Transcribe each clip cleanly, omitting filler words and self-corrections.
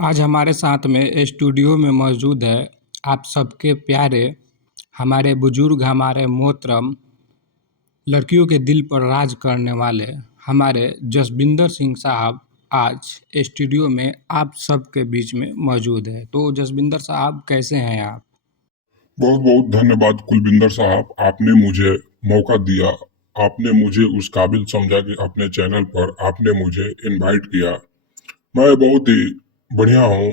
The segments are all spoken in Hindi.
आज हमारे साथ में स्टूडियो में मौजूद है आप सबके प्यारे, हमारे बुजुर्ग, हमारे मोहतरम, लड़कियों के दिल पर राज करने वाले हमारे जसविंदर सिंह साहब आज स्टूडियो में आप सबके बीच में मौजूद है। तो जसविंदर साहब, कैसे हैं आप? बहुत बहुत धन्यवाद कुलविंदर साहब, आपने मुझे मौका दिया। आपने मुझे उस काबिल समझा कि अपने चैनल पर आपने मुझे इनवाइट किया। मैं बहुत ही बढ़िया हूँ,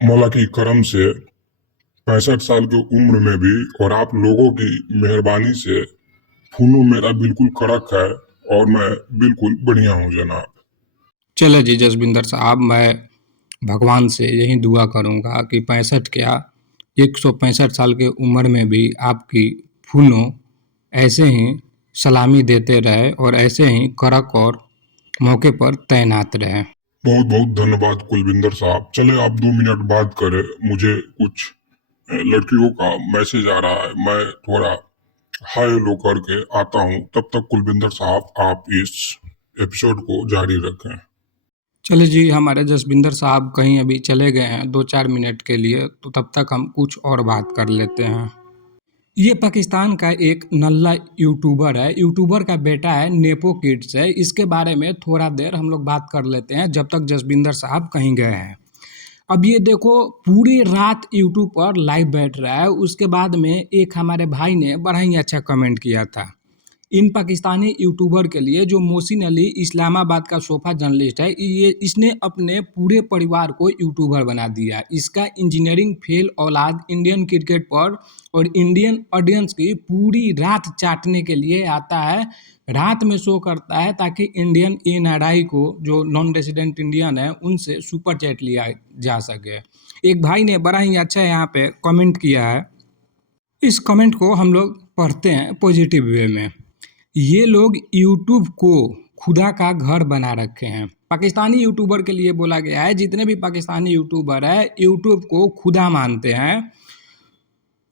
मौला की करम से 65 साल की उम्र में भी, और आप लोगों की मेहरबानी से खून मेरा बिल्कुल कड़क है और मैं बिल्कुल बढ़िया हूँ जनाब। चलो जी जसविंदर साहब, मैं भगवान से यही दुआ करूंगा कि 65 क्या 165 साल की उम्र में भी आपकी फूलों ऐसे ही सलामी देते रहे और ऐसे ही कड़क और मौके पर तैनात रहे। बहुत बहुत धन्यवाद कुलविंदर साहब। चले आप 2 मिनट बात करें, मुझे कुछ लड़कियों का मैसेज आ रहा है, मैं थोड़ा हाय हेलो करके आता हूँ। तब तक कुलविंदर साहब आप इस एपिसोड को जारी रखें। चलिए जी, हमारे जसविंदर साहब कहीं अभी चले गए हैं 2-4 मिनट के लिए, तो तब तक हम कुछ और बात कर लेते हैं। ये पाकिस्तान का एक नल्ला यूट्यूबर है, यूट्यूबर का बेटा है, नेपो किड्स है। इसके बारे में थोड़ा देर हम लोग बात कर लेते हैं जब तक जसविंदर साहब कहीं गए हैं। अब ये देखो, पूरी रात यूट्यूब पर लाइव बैठ रहा है। उसके बाद में एक हमारे भाई ने बड़ा ही अच्छा कमेंट किया था इन पाकिस्तानी यूट्यूबर के लिए, जो मोहसिन अली इस्लामाबाद का सोफा जर्नलिस्ट है। ये इसने अपने पूरे परिवार को यूट्यूबर बना दिया। इसका इंजीनियरिंग फेल औलाद इंडियन क्रिकेट पर और इंडियन ऑडियंस की पूरी रात चाटने के लिए आता है। रात में शो करता है ताकि इंडियन एनआरआई को, जो नॉन रेजिडेंट इंडियन है, उनसे सुपर चैट लिया जा सके। एक भाई ने बड़ा ही अच्छा यहाँ पे कमेंट किया है। इस कमेंट को हम लोग पढ़ते हैं पॉजिटिव वे में। ये लोग यूट्यूब को खुदा का घर बना रखे हैं। पाकिस्तानी यूट्यूबर के लिए बोला गया है, जितने भी पाकिस्तानी यूट्यूबर है यूट्यूब को खुदा मानते हैं,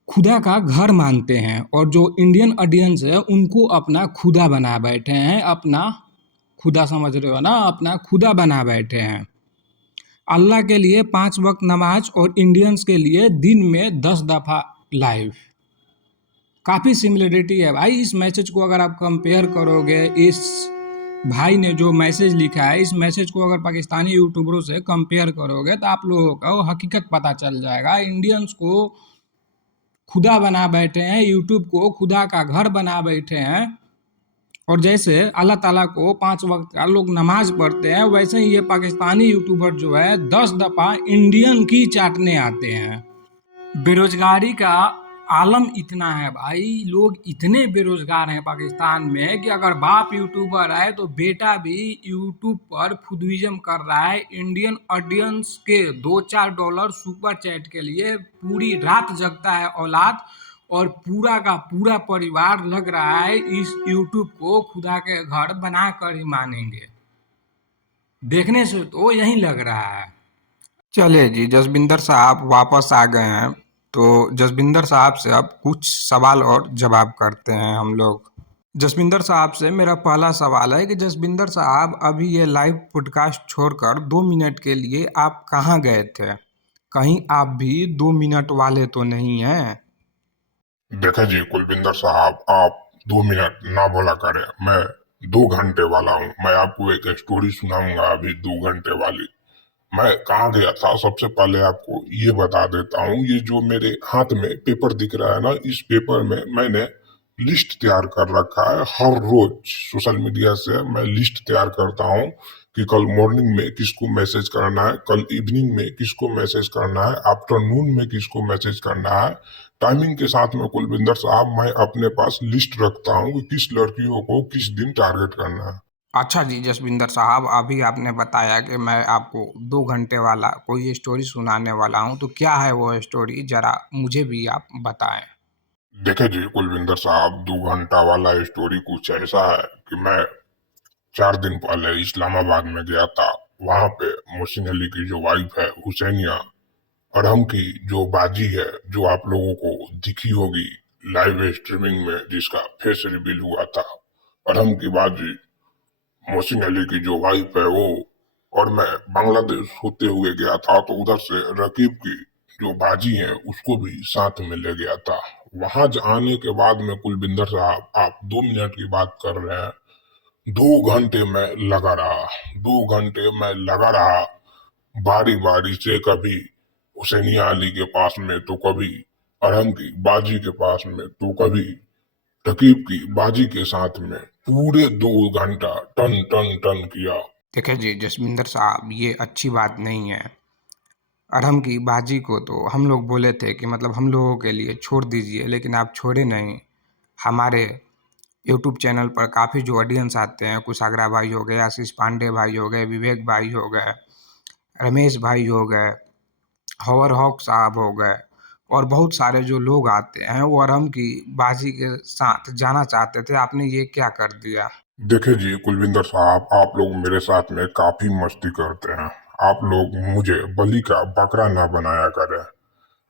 खुदा का घर मानते हैं, और जो इंडियन ऑडियंस है उनको अपना खुदा बना बैठे हैं। अपना खुदा समझ रहे हो ना, अपना खुदा बना बैठे हैं। अल्लाह के लिए 5 वक्त नमाज और इंडियंस के लिए दिन में 10 दफ़ा लाइव। काफ़ी सिमिलरिटी है भाई। इस मैसेज को अगर आप कंपेयर करोगे, इस भाई ने जो मैसेज लिखा है, इस मैसेज को अगर पाकिस्तानी यूट्यूबरों से कंपेयर करोगे तो आप लोगों को हकीकत पता चल जाएगा। इंडियंस को खुदा बना बैठे हैं, यूट्यूब को खुदा का घर बना बैठे हैं। और जैसे अल्लाह ताला को 5 वक्त का लोग नमाज पढ़ते हैं, वैसे ही ये पाकिस्तानी यूट्यूबर जो है 10 दफ़ा इंडियन की चाटने आते हैं। बेरोजगारी का आलम इतना है भाई, लोग इतने बेरोजगार हैं पाकिस्तान में कि अगर बाप यूट्यूबर है तो बेटा भी यूट्यूब पर फुदविज्म कर रहा है। इंडियन ऑडियंस के $2-4 सुपर चैट के लिए पूरी रात जगता है औलाद, और पूरा का पूरा परिवार लग रहा है इस यूट्यूब को खुदा के घर बना कर ही मानेंगे। देखने से तो यही लग रहा है। चलिए जी, जसविंदर साहब वापस आ गए हैं, तो जसविंदर साहब से अब कुछ सवाल और जवाब करते हैं हम लोग। जसविंदर साहब से मेरा पहला सवाल है कि जसविंदर साहब, अभी ये लाइव पॉडकास्ट छोड़कर 2 मिनट के लिए आप कहाँ गए थे? कहीं आप भी 2 मिनट वाले तो नहीं हैं? देखें जी कुलविंदर साहब, आप 2 मिनट ना बोला करें, मैं 2 घंटे वाला हूँ। मैं आपको एक स्टोरी सुनाऊंगा अभी 2 घंटे वाली। मैं कहाँ गया था, सबसे पहले आपको ये बता देता हूँ। ये जो मेरे हाथ में पेपर दिख रहा है ना, इस पेपर में मैंने लिस्ट तैयार कर रखा है। हर रोज सोशल मीडिया से मैं लिस्ट तैयार करता हूँ कि कल मॉर्निंग में किसको मैसेज करना है, कल इवनिंग में किसको मैसेज करना है, आफ्टरनून में किसको मैसेज करना है। टाइमिंग के साथ में कुलविंदर साहब मैं अपने पास लिस्ट रखता हूँ कि किस लड़कियों को किस दिन टारगेट करना है। अच्छा जी जसविंदर साहब, अभी आपने बताया कि मैं आपको 2 घंटे वाला कोई स्टोरी सुनाने वाला हूँ, तो क्या है वो स्टोरी, जरा मुझे भी आप बताएं। देखे जी कुलविंदर साहब, 2 घंटा वाला स्टोरी कुछ ऐसा है कि मैं 4 दिन पहले इस्लामाबाद में गया था। वहां पे मोहसिन अली की जो वाइफ है हुसैनिया अरहम की जो बाजी है, जो आप लोगों को दिखी होगी लाइव स्ट्रीमिंग में, जिसका फेस रिवील हुआ था, अरहम की बाजी मोहसिन अली की जो वाइफ है, वो और मैं बांग्लादेश होते हुए गया था, तो उधर से रकीब की जो बाजी है उसको भी साथ में ले गया था। वहां आने के बाद में कुलविंदर साहब, आप 2 मिनट की बात कर रहे हैं, 2 घंटे मैं लगा रहा, 2 घंटे मैं लगा रहा, बारी बारी से, कभी हुसैनिया अली के पास में, तो कभी अरहम की बाजी के पास में, तो कभी रकीब की बाजी के साथ में, पूरे 2 घंटा टन टन टन किया। देखिए जी जसविंदर साहब, ये अच्छी बात नहीं है। अरहम की बाजी को तो हम लोग बोले थे कि मतलब हम लोगों के लिए छोड़ दीजिए, लेकिन आप छोड़े नहीं। हमारे यूट्यूब चैनल पर काफ़ी जो ऑडियंस आते हैं, कुशाग्रा भाई हो गए, आशीष पांडे भाई हो गए, विवेक भाई हो गए, रमेश भाई हो गए, हॉवर हॉक साहब हो गए, और बहुत सारे जो लोग आते हैं वो अरहम की बाजी के साथ जाना चाहते थे। आपने ये क्या कर दिया? देखे जी कुलविंदर साहब, आप लोग मेरे साथ में काफी मस्ती करते हैं। आप लोग मुझे बलि का बकरा ना बनाया करें।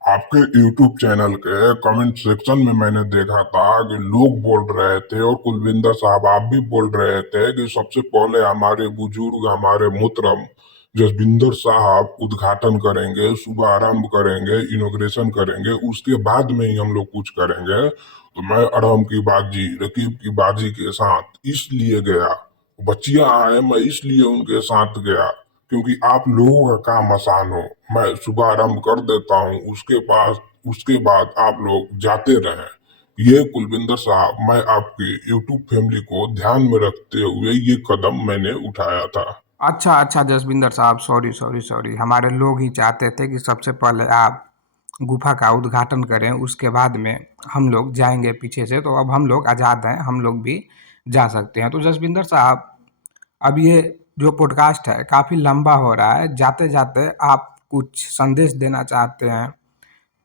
आपके YouTube चैनल के कमेंट सेक्शन में मैंने देखा था कि लोग बोल रहे थे, और कुलविंदर साहब आप भी बोल रहे थे, कि सबसे पहले हमारे बुजुर्ग, हमारे मोहतरम जसविंदर साहब उद्घाटन करेंगे, शुभारंभ करेंगे, इनॉग्रेशन करेंगे, उसके बाद में ही हम लोग कुछ करेंगे। तो मैं अरहम की बाजी, रकीब की बाजी के साथ इसलिए गया, बच्चियां आए, मैं इसलिए उनके साथ गया क्योंकि आप लोगों का काम आसान हो। मैं शुभारंभ कर देता हूँ, उसके बाद आप लोग जाते रहें। ये कुलविंदर साहब, मैं आपकी यूट्यूब फैमिली को ध्यान में रखते हुए ये कदम मैंने उठाया था। अच्छा अच्छा जसविंदर साहब, सॉरी सॉरी सॉरी, हमारे लोग ही चाहते थे कि सबसे पहले आप गुफा का उद्घाटन करें, उसके बाद में हम लोग जाएंगे पीछे से। तो अब हम लोग आज़ाद हैं, हम लोग भी जा सकते हैं। तो जसविंदर साहब, अब ये जो पॉडकास्ट है काफ़ी लंबा हो रहा है, जाते जाते आप कुछ संदेश देना चाहते हैं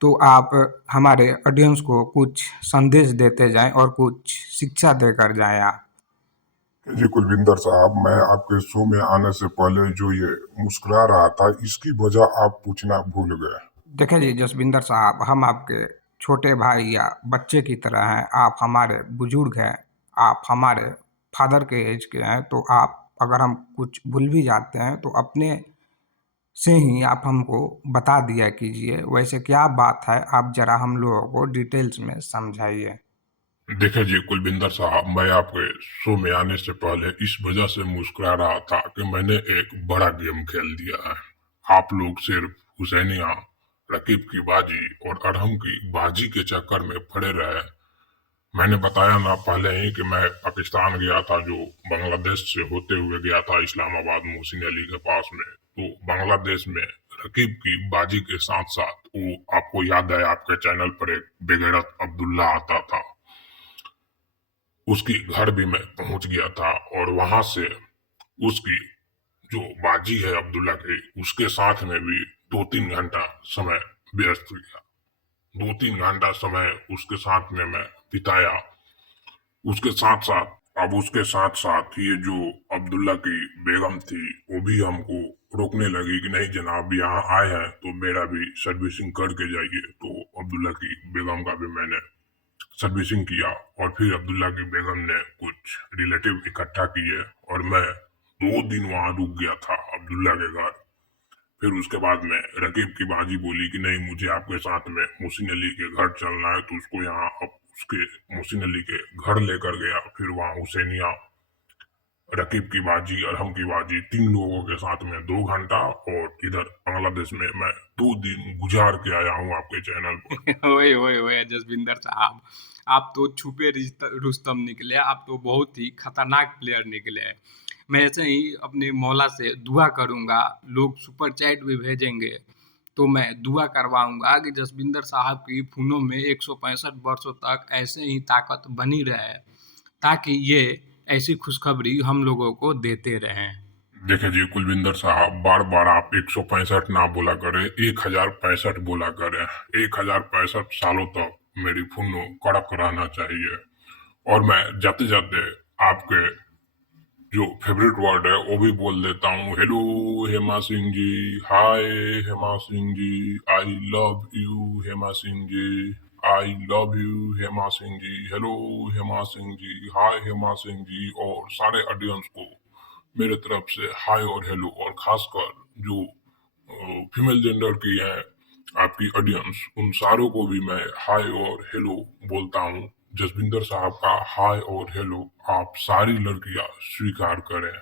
तो आप हमारे ऑडियंस को कुछ संदेश देते जाएं और कुछ शिक्षा देकर जाएं आप। जी कुलविंदर साहब, मैं आपके शो में आने से पहले जो ये मुस्कुरा रहा था, इसकी वजह आप पूछना भूल गए। देखिए जी जसविंदर साहब, हम आपके छोटे भाई या बच्चे की तरह हैं। आप हमारे बुजुर्ग हैं, आप हमारे फादर के एज के हैं। तो आप अगर हम कुछ भूल भी जाते हैं तो अपने से ही आप हमको बता दिया कीजिए। वैसे क्या बात है, आप जरा हम लोगों को डिटेल्स में समझाइए। देखिए जी कुलविंदर साहब, मैं आपके शो में आने से पहले इस वजह से मुस्कुरा रहा था कि मैंने एक बड़ा गेम खेल दिया है। आप लोग सिर्फ हुसैनिया, रकीब की बाजी और अरहम की बाजी के चक्कर में पड़े रहे। मैंने बताया ना पहले ही कि मैं पाकिस्तान गया था, जो बांग्लादेश से होते हुए गया था, इस्लामाबाद मोहसिन अली के पास में। तो बांग्लादेश में रकीब की बाजी के साथ साथ, वो आपको याद है आपके चैनल पर एक बेगैरत अब्दुल्ला आता था, उसकी घर भी मैं पहुंच गया था, और वहां से उसकी जो बाजी है अब्दुल्ला की, उसके साथ में भी 2-3 घंटा समय व्यस्त किया। 2-3 घंटा समय उसके साथ में मैं बिताया। उसके साथ साथ, अब उसके साथ साथ ये जो अब्दुल्ला की बेगम थी, वो भी हमको रोकने लगी कि नहीं जनाब, यहाँ आए हैं तो मेरा भी सर्विसिंग करके जाइए। तो अब्दुल्ला की बेगम का भी मैंने सर्विसिंग किया, और फिर अब्दुल्ला की बेगम ने कुछ रिलेटिव इकट्ठा किए, और मैं 2 दिन वहां रुक गया था अब्दुल्ला के घर। फिर उसके बाद में रकीब की बाजी बोली कि नहीं, मुझे आपके साथ में मोहसिन अली के घर चलना है। तो उसको यहाँ उसके मोहसिन अली के घर लेकर गया। फिर वहाँ हुसैनिया, रकीब की बाजी, अरहम की बाजी, 3 लोगों के साथ में 2 घंटा, और इधर बांग्लादेश में मैं 2 दिन गुजार के आया हूँ आपके चैनल पर। ओए ओए ओए जसविंदर साहब, आप तो छुपे रुस्तम निकले। आप तो बहुत ही खतरनाक प्लेयर निकले। मैं ऐसे ही अपने मौला से दुआ करूंगा, लोग सुपर चैट भी भेजेंगे तो मैं दुआ करवाऊंगा कि जसविंदर साहब की खूनों में 165 वर्षों तक ऐसे ही ताकत बनी रहे, ताकि ये ऐसी खुशखबरी हम लोगों को देते रहें। देखिए जी कुलविंदर साहब, बार बार आप 165 ना बोला करें, 1065 बोला करें। 1065 सालों तक मेरी फुन्नो कड़क रहना चाहिए। और मैं जाते जाते आपके जो फेवरेट वर्ड है वो भी बोल देता हूँ। Hello Hema Singh ji, hi Hema Singh ji, I love you Hema Singh ji, I love you Hema Singh ji, hello Hema Singh ji, hi Hema Singh ji, और सारे ऑडियंस को मेरे तरफ से हाय और हेलो, और खासकर जो फीमेल जेंडर की है आपकी ऑडियंस, उन सारों को भी मैं हाय और हेलो बोलता हूँ। जसविंदर साहब का हाय और हेलो आप सारी लड़कियां स्वीकार करें।